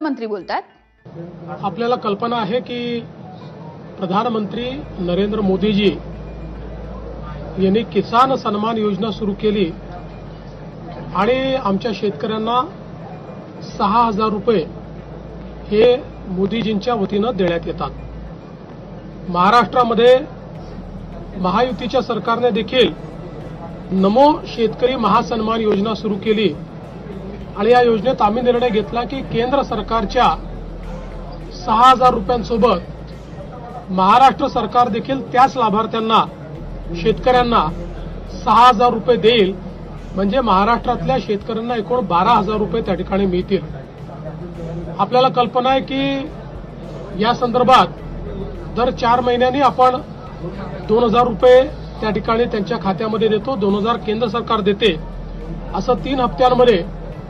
मंत्री बोलतात। आपल्याला कल्पना आहे की प्रधानमंत्री नरेंद्र मोदीजी यांनी किसान सन्मान योजना सुरू केली आणि आमच्या शेतकऱ्यांना 6,000 रुपये हे मोदीजींच्या वतीनं देण्यात येतात। महाराष्ट्रामध्ये महायुतीच्या सरकारने देखील नमो शेतकरी महासन्मान योजना सुरू केली आणि या योजनेत आम्ही निर्णय घेतला की केंद्र सरकारच्या 6,000 रुपयांसोबत महाराष्ट्र सरकार देखील त्याच लाभार्थ्यांना शेतकऱ्यांना 6,000 रुपये देईल, म्हणजे महाराष्ट्रातल्या शेतकऱ्यांना एकूण 12,000 रुपये त्या ठिकाणी मिळतील। आपल्याला कल्पना आहे की या संदर्भात दर 4 महिन्यांनी आपण 2,000 रुपये त्या ठिकाणी त्यांच्या खात्यामध्ये देतो, 2,000 केंद्र सरकार देते, असं 3 हप्त्यांमध्ये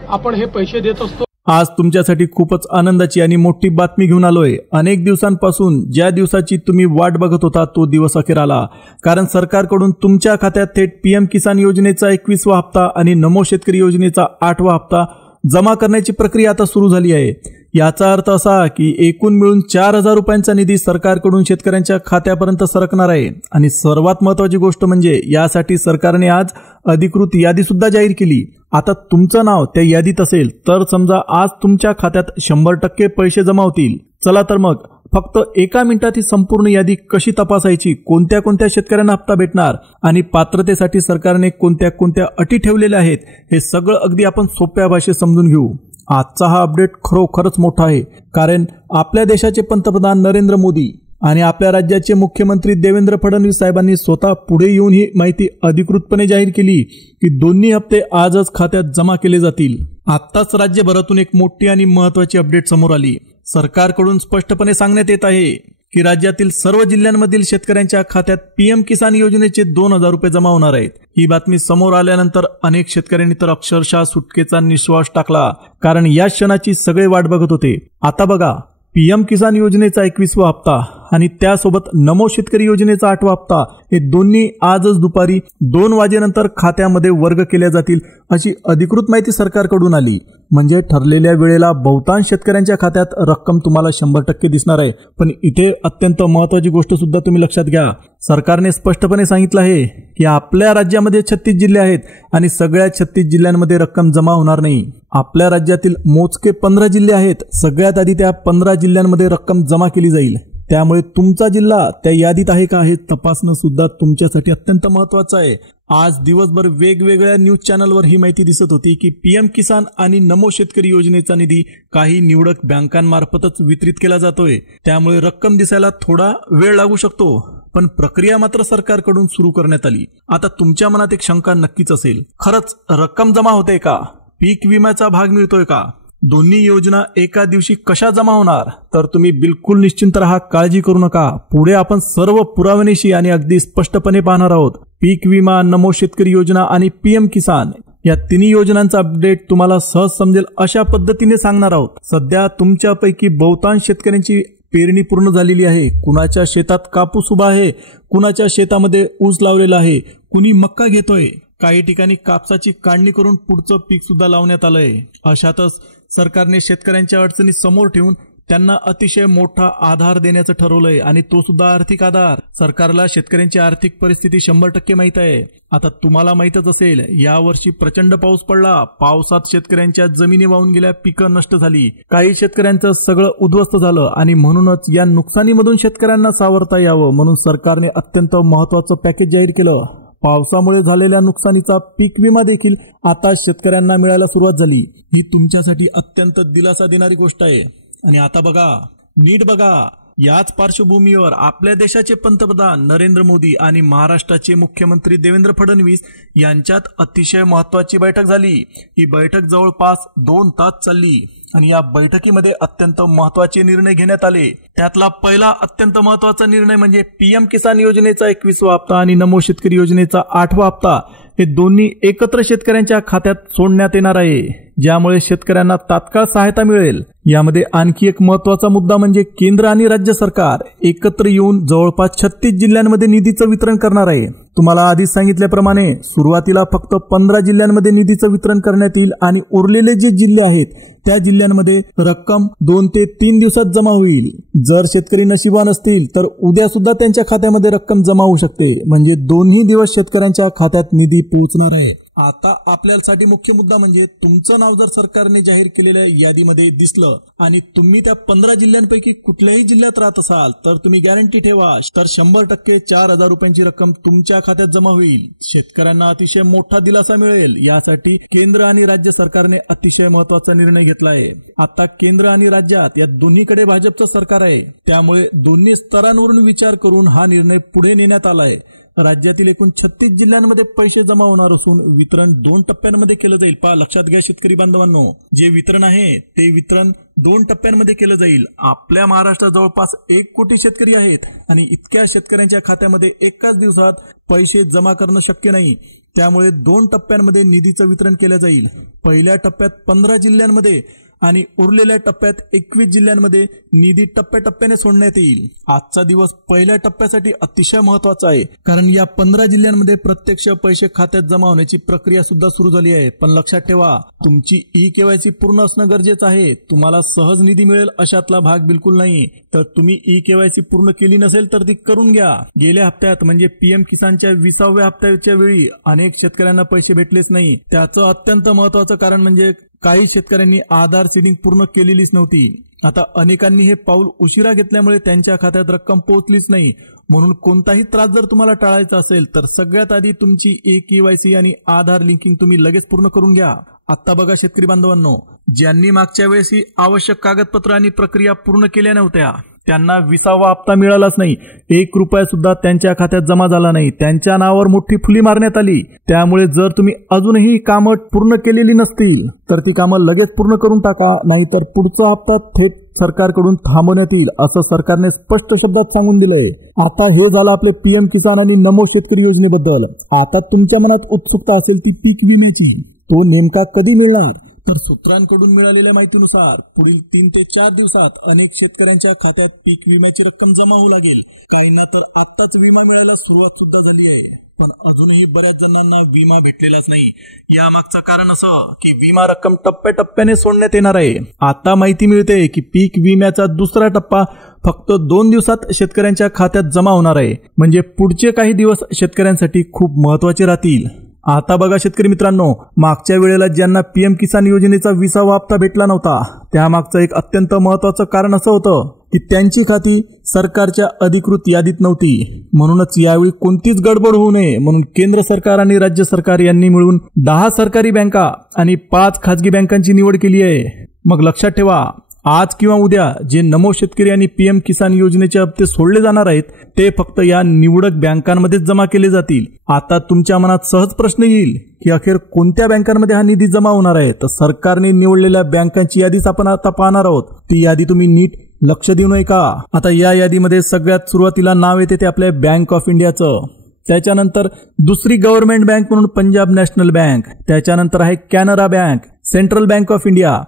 आपण हे पैसे देत असतो। आज तुमच्यासाठी खूपच आनंदाची आणि मोठी बातमी घेऊन आलोय। अनेक दिवसांपासून ज्या दिवसाची तुम्ही वाट बघत होता तो दिवस अखेर आला, कारण सरकारकडून तुमच्या खात्यात थेट पीएम किसान योजनेचा 21वा हप्ता आणि नमो शेतकरी योजनेचा 8वा हप्ता जमा करण्याची प्रक्रिया आता सुरू झाली आहे। याचा अर्थ असा की एकूण मिळून 4,000 रुपयांचा निधी सरकारकडून शेतकऱ्यांच्या खात्यापर्यंत सरकणार आहे। आणि सर्वात महत्त्वाची गोष्ट म्हणजे यासाठी सरकारने आज अधिकृत यादी सुद्धा जाहीर केली। आता तुमचं नाव त्या यादीत असेल तर समजा आज तुमच्या खात्यात 100% पैसे जमा होतील। चला तर मग फक्त एका मिनिटात ही संपूर्ण यादी कशी तपासायची, कोणत्या कोणत्या शेतकऱ्यांना हप्ता भेटणार आणि पात्रतेसाठी सरकारने कोणत्या कोणत्या अटी ठेवलेल्या आहेत, हे सगळं अगदी आपण सोप्या भाषेत समजून घेऊ। आजचा हा अपडेट खरोखरच मोठा आहे, कारण आपल्या देशाचे पंतप्रधान नरेंद्र मोदी आणि आपल्या राज्याचे मुख्यमंत्री देवेंद्र फडणवीस साहेबांनी स्वतः पुढे येऊन ही माहिती अधिकृतपणे जाहीर केली की दोन्ही हप्ते आजच खात्यात जमा केले जातील। आत्ताच राज्यभरातून एक मोठी आणि महत्त्वाची अपडेट समोर आली। सरकारकडून स्पष्टपणे सांगण्यात येत आहे की राज्यातील सर्व जिल्ह्यांमधील शेतकऱ्यांच्या खात्यात पीएम किसान योजनेचे 2,000 रुपये जमा होणार आहेत। ही बातमी समोर आल्यानंतर अनेक शेतकऱ्यांनी तर अक्षरशः सुटकेचा निश्वास टाकला, कारण या क्षणाची सगळे वाट बघत होते। आता बघा, पीएम किसान योजनेचा 21वा हप्ता आणि त्यासोबत नमो शेतकरी योजनेचा 8वा हप्ता हे दोन्ही आजच दुपारी 2 वाजेनंतर खात्यामध्ये वर्ग केल्या जातील, अशी अधिकृत माहिती सरकारकडून आली। म्हणजे ठरलेल्या वेळेला बहुतांश शेतकऱ्यांच्या खात्यात रक्कम तुम्हाला 100% दिसणार आहे। पण इथे अत्यंत महत्त्वाची गोष्ट सुद्धा तुम्ही लक्षात घ्या। सरकारने स्पष्टपणे सांगितलं आहे की आपल्या राज्यामध्ये 36 जिल्हे आहेत आणि सगळ्या 36 जिल्ह्यांमध्ये रक्कम जमा होणार नाही। आपल्या राज्यातील मोजके 15 जिल्हे आहेत, सगळ्यात आधी त्या 15 जिल्ह्यांमध्ये रक्कम जमा केली जाईल। त्यामुळे तुमचा जिल्हा त्या यादीत आहे का हे तपासणं सुद्धा तुमच्यासाठी अत्यंत महत्त्वाचं आहे। आज दिवसभर वेगवेगळ्या न्यूज चॅनलवर ही माहिती दिसत होती की पीएम किसान आणि नमो शेतकरी योजनेचा निधी काही निवडक बँकांमार्फतच वितरित केला जातोय, त्यामुळे रक्कम दिसायला थोडा वेळ लागू शकतो, पण प्रक्रिया मात्र सरकारकडून सुरू करण्यात आली। आता तुमच्या मनात एक शंका नक्कीच असेल, खरंच रक्कम जमा होते का? पीक विम्याचा भाग मिळतोय का? दोन्ही योजना एका दिवशी कशा जमा होणार? तर तुम्ही बिलकुल निश्चिंत राहा, काळजी करू नका। पुढे आपण सर्व पुराव्यानिशी आणि अगदी स्पष्टपणे पाहणार आहोत। पीक विमा, नमो शेतकरी योजना आणि पीएम किसान या तिन्ही योजनांचा अपडेट तुम्हाला सहज समजेल अशा पद्धतीने सांगणार आहोत। सध्या तुमच्यापैकी बहुतांश शेतकऱ्यांची पेरणी पूर्ण झालेली आहे। कुणाच्या शेतात कापूस उभा आहे, कुणाच्या शेतामध्ये ऊस लावलेला आहे, कुणी मक्का घेतोय, काही ठिकाणी कापसाची काढणी करून पुढचं पीक सुद्धा लावण्यात आलंय। अशातच सरकारने शेतकऱ्यांच्या अडचणी समोर ठेवून त्यांना अतिशय मोठा आधार देण्याचं ठरवलंय, आणि तो सुद्धा आर्थिक आधार। सरकारला शेतकऱ्यांची आर्थिक परिस्थिती 100% माहित आहे। आता तुम्हाला माहितच असेल, यावर्षी प्रचंड पाऊस पडला, पावसात शेतकऱ्यांच्या जमिनी वाहून गेल्या, पिकं नष्ट झाली, काही शेतकऱ्यांचं सगळं उद्ध्वस्त झालं, आणि म्हणूनच या नुकसानीमधून शेतकऱ्यांना सावरता यावं म्हणून सरकारने अत्यंत महत्त्वाचं पॅकेज जाहीर केलं। पावसामुळे झालेल्या नुकसानीचा पीक विमा देखील आता शेतकऱ्यांना मिळायला सुरुवात झाली। ही तुमच्यासाठी अत्यंत दिलासा देणारी गोष्ट आहे। आणि आता बघा, नीट बघा, याच पार्श्वभूमीवर आपल्या देशाचे पंतप्रधान नरेंद्र मोदी आणि महाराष्ट्राचे मुख्यमंत्री देवेंद्र फडणवीस यांच्यात अतिशय महत्त्वाची बैठक झाली। ही बैठक जवळपास 2 तास चालली आणि या बैठकीमध्ये अत्यंत महत्त्वाचे निर्णय घेण्यात आले। त्यातला पहिला अत्यंत महत्त्वाचा निर्णय म्हणजे पीएम किसान योजनेचा 21वा हप्ता आणि नमो शेतकरी योजनेचा 8वा हप्ता हे दोन्ही एकत्र शेतकऱ्यांच्या खात्यात सोडण्यात येणार आहे। ज्यामुळे शेतकऱ्यांना तात्काळ सहायता मिळेल. यामध्ये आणखी एक महत्त्वाचा मुद्दा म्हणजे केंद्र आणि राज्य सरकार एकत्र येऊन जवळपास 36 जिल्ह्यांमध्ये निधीचं वितरण करणार आहे. तुम्हाला आधीच सांगितल्याप्रमाणे सुरुवातीला फक्त 15 जिल्ह्यांमध्ये निधीचं वितरण करण्यात येईल आणि उरलेले जे जिल्हे आहेत त्या जिल्ह्यांमध्ये रक्कम 2 ते 3 दिवसात जमा होईल. जर शेतकरी नशिबवान असतील तर उद्या सुद्धा त्यांच्या खात्यामध्ये रक्कम जमा होऊ शकते. म्हणजे दोन्ही दिवस शेतकऱ्यांच्या खात्यात निधी पोहोचणार आहे. आता आपल्यासाठी मुख्य मुद्दा म्हणजे तुमचं नाव जर सरकारने जाहीर केलेल्या यादीमध्ये दिसलं आणि तुम्ही त्या 15 जिल्ह्यांपैकी कुठल्याही जिल्ह्यात राहत असाल तर तुम्ही गॅरंटी ठेवा तर 100% 4,000 रुपयांची रक्कम तुमच्या खात्यात जमा होईल. शेतकऱ्यांना अतिशय मोठा दिलासा मिळेल. यासाठी केंद्र आणि राज्य सरकारने अतिशय महत्वाचा निर्णय घेतला आहे. आता केंद्र आणि राज्यात या दोन्हीकडे भाजपचं सरकार आहे. त्यामुळे दोन्ही स्तरांवरून विचार करून हा निर्णय पुढे नेण्यात आला आहे. राज्यातील एकूण 36 जिल्ह्यांमध्ये पैसे जमा होणार असून वितरण 2 टप्प्यांमध्ये केलं जाईल. लक्षात घ्या शेतकरी बांधवांनो, जे वितरण आहे ते वितरण 2 टप्प्यांमध्ये केलं जाईल. आपल्या महाराष्ट्रात जवळपास 1 कोटी शेतकरी आहेत आणि इतक्या शेतकऱ्यांच्या खात्यामध्ये एकाच दिवसात पैसे जमा करणं शक्य नाही. त्यामुळे 2 टप्प्यांमध्ये निधीचं वितरण केलं जाईल. पहिल्या टप्प्यात 15 जिल्ह्यांमध्ये आणि उरलेल्या टप्प्यात 21 जिल्ह्यांमध्ये निधी टप्प्याटप्प्याने सोडण्यात येईल. आजचा दिवस पहिल्या टप्प्यासाठी अतिशय महत्वाचा आहे कारण या 15 जिल्ह्यांमध्ये प्रत्यक्ष पैसे खात्यात जमा होण्याची प्रक्रिया सुद्धा सुरू झाली आहे. पण लक्षात ठेवा, तुमची ई-केवायसी पूर्ण असणं गरजेचं आहे. तुम्हाला सहज निधी मिळेल अशातला भाग बिलकुल नाही. तर तुम्ही ई-केवायसी पूर्ण केली नसेल तर ती करून घ्या. गेल्या हप्त्यात म्हणजे पीएम किसानच्या 20व्या हप्त्याच्या वेळी अनेक शेतकऱ्यांना पैसे भेटलेच नाही. त्याचं अत्यंत महत्वाचं कारण म्हणजे काही शेतकऱ्यांनी आधार सीडिंग पूर्ण केलेलीच नव्हती. आता अनेकांनी हे पाऊल उशिरा घेतल्यामुळे त्यांच्या खात्यात रक्कम पोहोचलीच नाही. म्हणून कोणताही त्रास जर तुम्हाला टाळायचा असेल तर सगळ्यात आधी तुमची ई-केवायसी आणि आधार लिंकिंग तुम्ही लगेच पूर्ण करून घ्या. आता बघा शेतकरी बांधवांनो, ज्यांनी मागच्या वेळेस ही आवश्यक कागदपत्र आणि प्रक्रिया पूर्ण केल्या नव्हत्या त्यांना 20वा हप्ता मिळालाच नाही. 1 रुपया सुद्धा त्यांच्या खात्यात जमा झाला नाही. त्यांच्या नावावर मोठी फुली मारण्यात आली. त्यामुळे जर तुम्ही अजूनही कामं पूर्ण केलेली नसतील तर ती कामं लगेच पूर्ण करून टाका, नाहीतर पुढचा हप्ता थेट सरकारकडून थांबवण्यात येईल असं सरकारने स्पष्ट शब्दात सांगून दिलंय. आता हे झालं आपले पीएम किसान आणि नमो शेतकरी योजनेबद्दल. आता तुमच्या मनात उत्सुकता असेल ती पीक विम्याची. तो नेमका कधी मिळणार? तर सूत्रांकडून मिळालेल्या माहितीनुसार पुढील 3 ते 4 दिवसात अनेक शेतकऱ्यांच्या खात्यात पीक विम्याची रक्कम जमा होऊ लागेल. काहींना तर आत्ताच विमा मिळायला सुरुवात सुद्धा झाली आहे. पण अजूनही बऱ्याच जणांना विमा भेटलेलाच नाही. यामागचं कारण असं की विमा रक्कम टप्प्याटप्प्याने सोडण्यात येणार आहे. आता माहिती मिळते की पीक विम्याचा दुसरा टप्पा फक्त 2 दिवसात शेतकऱ्यांच्या खात्यात जमा होणार आहे. म्हणजे पुढचे काही दिवस शेतकऱ्यांसाठी खूप महत्वाचे राहतील. आता बघा शेतकरी मित्रांनो, मागच्या वेळेला ज्यांना पीएम किसान योजनेचा 20वा हप्ता भेटला नव्हता त्यामागचं एक अत्यंत महत्वाचं कारण असं होतं की त्यांची खाती सरकारच्या अधिकृत यादीत नव्हती. म्हणूनच यावेळी कोणतीच गडबड होऊ नये म्हणून केंद्र सरकार आणि राज्य सरकार यांनी मिळून 10 सरकारी बँका आणि 5 खाजगी बँकांची निवड केली आहे. मग लक्षात ठेवा, आज किंवा उद्या जे नमो शेतकरी आणि पीएम किसान योजनेचे हप्ते सोडले जाणार आहेत ते फक्त या निवडक बँकांमध्येच जमा केले जातील. आता तुमच्या मनात सहज प्रश्न येईल की अखेर कोणत्या बँकांमध्ये हा निधी जमा होणार आहे? तर सरकारने निवडलेल्या बँकांची यादीच आपण आता पाहणार आहोत. ती यादी तुम्ही नीट लक्ष देऊ नये का? आता या यादीमध्ये सगळ्यात सुरुवातीला नाव येते ते आपल्या बँक ऑफ इंडियाचं. त्याच्यानंतर दुसरी गव्हर्नमेंट बँक म्हणून पंजाब नॅशनल बँक. त्याच्यानंतर आहे Canara bank, central bank of India.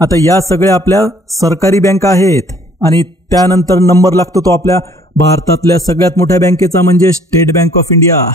आता या सगळ्या आपल्या सरकारी बँका आहेत. आणि त्यानंतर नंबर लागतो तो आपल्या भारतातल्या सगळ्यात मोठ्या बँकेचा म्हणजे स्टेट बँक ऑफ इंडिया.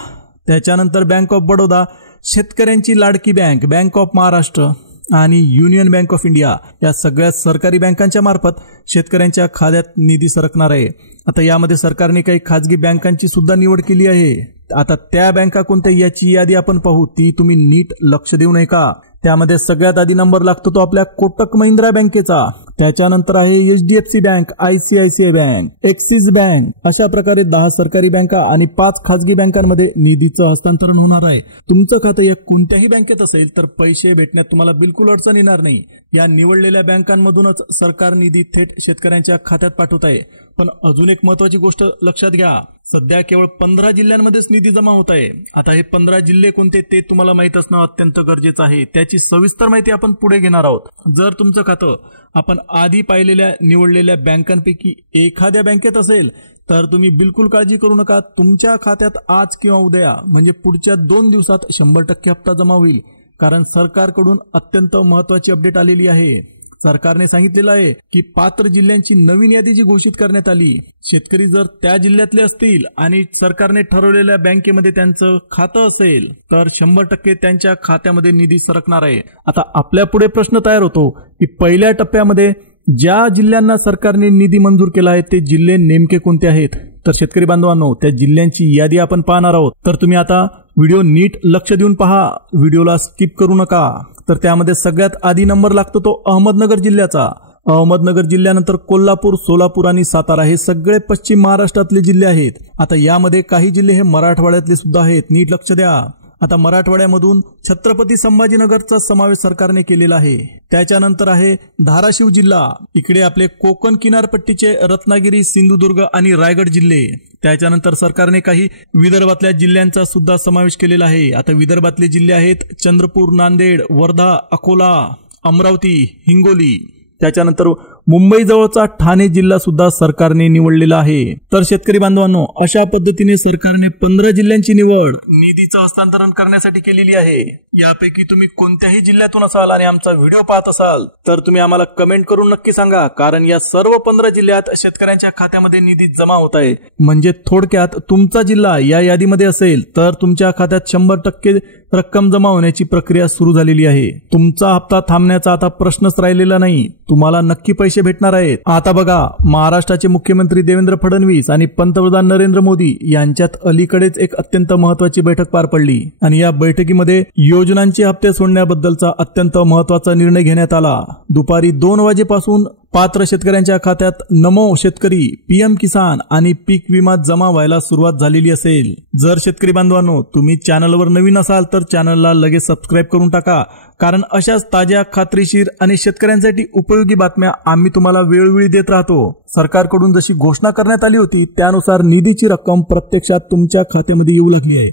त्याच्यानंतर बँक ऑफ बडोदा, शेतकऱ्यांची लाडकी बँक, बँक ऑफ महाराष्ट्र आणि युनियन बँक ऑफ इंडिया. या सगळ्या सरकारी बँकांच्या मार्फत शेतकऱ्यांच्या खात्यात निधी सरकणार आहे. आता यामध्ये सरकारने काही खाजगी बँकांची सुद्धा निवड केली आहे. आता त्या बँका कोणत्या याची यादी आपण पाहू. ती तुम्ही नीट लक्ष देऊ नये का? त्यामध्ये सगळ्यात आधी नंबर लागतो तो आपल्या कोटक महिंद्रा बँकेचा. त्याच्यानंतर आहे HDFC bank, ICICI bank, axis bank. अशा प्रकारे 10 सरकारी बँका आणि 5 खाजगी बँकांमध्ये निधीचं हस्तांतरण होणार आहे. तुमचं खातं या कोणत्याही बँकेत असेल तर पैसे भेटण्यात तुम्हाला बिलकुल अडचण येणार नाही. या निवडलेल्या बँकांमधूनच सरकार निधी थेट शेतकऱ्यांच्या खात्यात पाठवत आहे. पण अजून एक महत्वाची गोष्ट लक्षात घ्या, सध्या केवळ 15 जिल्ह्यांमध्येच निधी जमा होत आहे. आता हे 15 जिल्हे कोणते ते तुम्हाला माहित असणं अत्यंत गरजेचं आहे. त्याची सविस्तर माहिती आपण पुढे घेणार आहोत. जर तुमचं खातं आपण आधी पाहिलेल्या निवडलेल्या बँकांपैकी एखाद्या बँकेत असेल तर तुम्ही बिलकुल काळजी करू नका. तुमच्या खात्यात आज किंवा उद्या म्हणजे पुढच्या 2 दिवसात 100% हप्ता जमा होईल. कारण सरकारकडून अत्यंत महत्वाची अपडेट आलेली आहे. सरकारने सांगितलेलं आहे की पात्र जिल्ह्यांची नवीन यादी जी घोषित करण्यात आली, शेतकरी जर त्या जिल्ह्यातले असतील आणि सरकारने ठरवलेल्या बँकेमध्ये त्यांचं खातं असेल तर 100% त्यांच्या खात्यामध्ये निधी सरकणार आहे. आता आपल्या पुढे प्रश्न तयार होतो की पहिल्या टप्प्यामध्ये ज्या जिल्ह्यांना सरकारने निधी मंजूर केला आहे ते जिल्हे नेमके कोणते आहेत. तर शेतकरी बांधवांनो, त्या जिल्ह्यांची यादी आपण पाहणार आहोत. तर तुम्ही आता व्हिडिओ नीट लक्ष देऊन पहा, व्हिडिओला स्किप करू नका. तर त्यामध्ये सगळ्यात आधी नंबर लागतो तो अहमदनगर जिल्ह्याचा. अहमदनगर जिल्ह्यानंतर कोल्हापूर, सोलापूर आणि सातारा हे सगळे पश्चिम महाराष्ट्रातले जिल्हे आहेत. आता यामध्ये काही जिल्हे हे मराठवाड्यातले सुद्धा आहेत, नीट लक्ष द्या. आता मराठवाड्यामधून छत्रपती संभाजीनगरचा समावेश सरकारने केलेला आहे. त्याच्यानंतर आहे धाराशिव जिल्हा, इकडे आपले कोकण किनारपट्टीचे रत्नागिरी, सिंधुदुर्ग आणि रायगड जिल्हे. त्याच्यानंतर सरकारने काही विदर्भातल्या जिल्ह्यांचा सुद्धा समावेश केलेला आहे. आता विदर्भातले जिल्हे आहेत चंद्रपूर, नांदेड, वर्धा, अकोला, अमरावती, हिंगोली. त्याच्यानंतर मुंबई जवळचा ठाणे जिल्हा सुद्धा सरकारने निवडलेला आहे. तर शेतकरी बांधवांनो, अशा पद्धतीने सरकारने 15 जिल्ह्यांची निवड निधीचं हस्तांतरण करण्यासाठी केलेली आहे. यापैकी तुम्ही कोणत्याही जिल्ह्यातून असाल आणि आमचा व्हिडिओ पाहत असाल तर तुम्ही आम्हाला कमेंट करून नक्की सांगा, कारण या सर्व 15 जिल्ह्यात शेतकऱ्यांच्या खात्यामध्ये निधी जमा होत आहे. म्हणजे थोडक्यात तुमचा जिल्हा या यादीमध्ये असेल तर तुमच्या खात्यात 100% रक्कम जमा होण्याची प्रक्रिया सुरू झालेली आहे. तुमचा हप्ता थांबण्याचा आता प्रश्नच राहिलेला नाही, तुम्हाला नक्की पैसे भेटणार आहेत. आता बघा, महाराष्ट्राचे मुख्यमंत्री देवेंद्र फडणवीस आणि पंतप्रधान नरेंद्र मोदी यांच्यात अलीकडेच एक अत्यंत महत्वाची बैठक पार पडली आणि या बैठकीमध्ये योजनांचे हप्ते सोडण्याबद्दलचा अत्यंत महत्वाचा निर्णय घेण्यात आला. दुपारी 2 वाजेपासून पात्र शेतकऱ्यांच्या खात्यात नमो शेतकरी, पीएम किसान आणि पीक विमा जमा व्हायला सुरुवात झालेली असेल. जर शेतकरी बांधवांनो तुम्ही चॅनलवर नवीन असाल तर चॅनलला लगेच सबस्क्राईब करून टाका, कारण अशाच ताज्या, खात्रीशीर आणि शेतकऱ्यांसाठी उपयोगी बातम्या आम्ही तुम्हाला वेळोवेळी देत राहतो. सरकारकडून जशी घोषणा करण्यात आली होती त्यानुसार निधीची रक्कम प्रत्यक्षात तुमच्या खात्यामध्ये येऊ लागली आहे.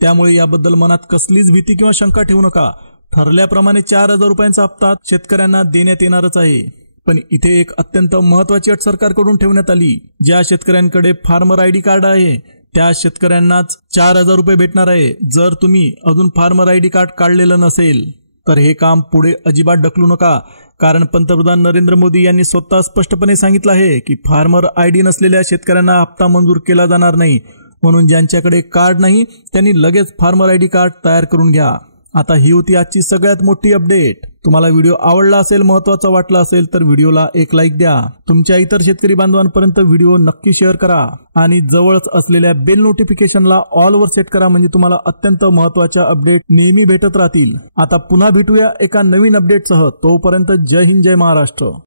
त्यामुळे याबद्दल मनात कसलीच भीती किंवा शंका ठेवू नका. ठरल्याप्रमाणे 4,000 रुपयांचा हप्ता शेतकऱ्यांना देण्यात येणारच आहे. पण इथे एक अत्यंत महत्वाची अट सरकारकडून ठेवण्यात आली. ज्या शेतकऱ्यांकडे फार्मर आयडी कार्ड आहे त्या शेतकऱ्यांनाच 4,000 रुपये भेटणार आहे. जर तुम्ही अजून फार्मर आयडी कार्ड काढलेलं नसेल तर हे काम पुढे अजिबात ढकलू नका, कारण पंतप्रधान नरेंद्र मोदी यांनी स्वतः स्पष्टपणे सांगितलं आहे की फार्मर आयडी नसलेल्या शेतकऱ्यांना हप्ता मंजूर केला जाणार नाही. म्हणून ज्यांच्याकडे कार्ड नाही त्यांनी लगेच फार्मर आयडी कार्ड तयार करून घ्या. आता ही होती आजची सगळ्यात मोठी अपडेट. तुम्हाला व्हिडिओ आवडला असेल, महत्त्वाचा वाटला असेल तर व्हिडिओला एक लाईक द्या. तुमच्या इतर शेतकरी बांधवांपर्यंत व्हिडिओ नक्की शेअर करा आणि जवळच असलेल्या बेल नोटिफिकेशनला ऑल वर सेट करा, म्हणजे तुम्हाला अत्यंत महत्त्वाच्या अपडेट नेहमी भेटत राहतील. आता पुन्हा भेटूया एका नवीन अपडेटसह. तोपर्यंत जय हिंद, जय महाराष्ट्र.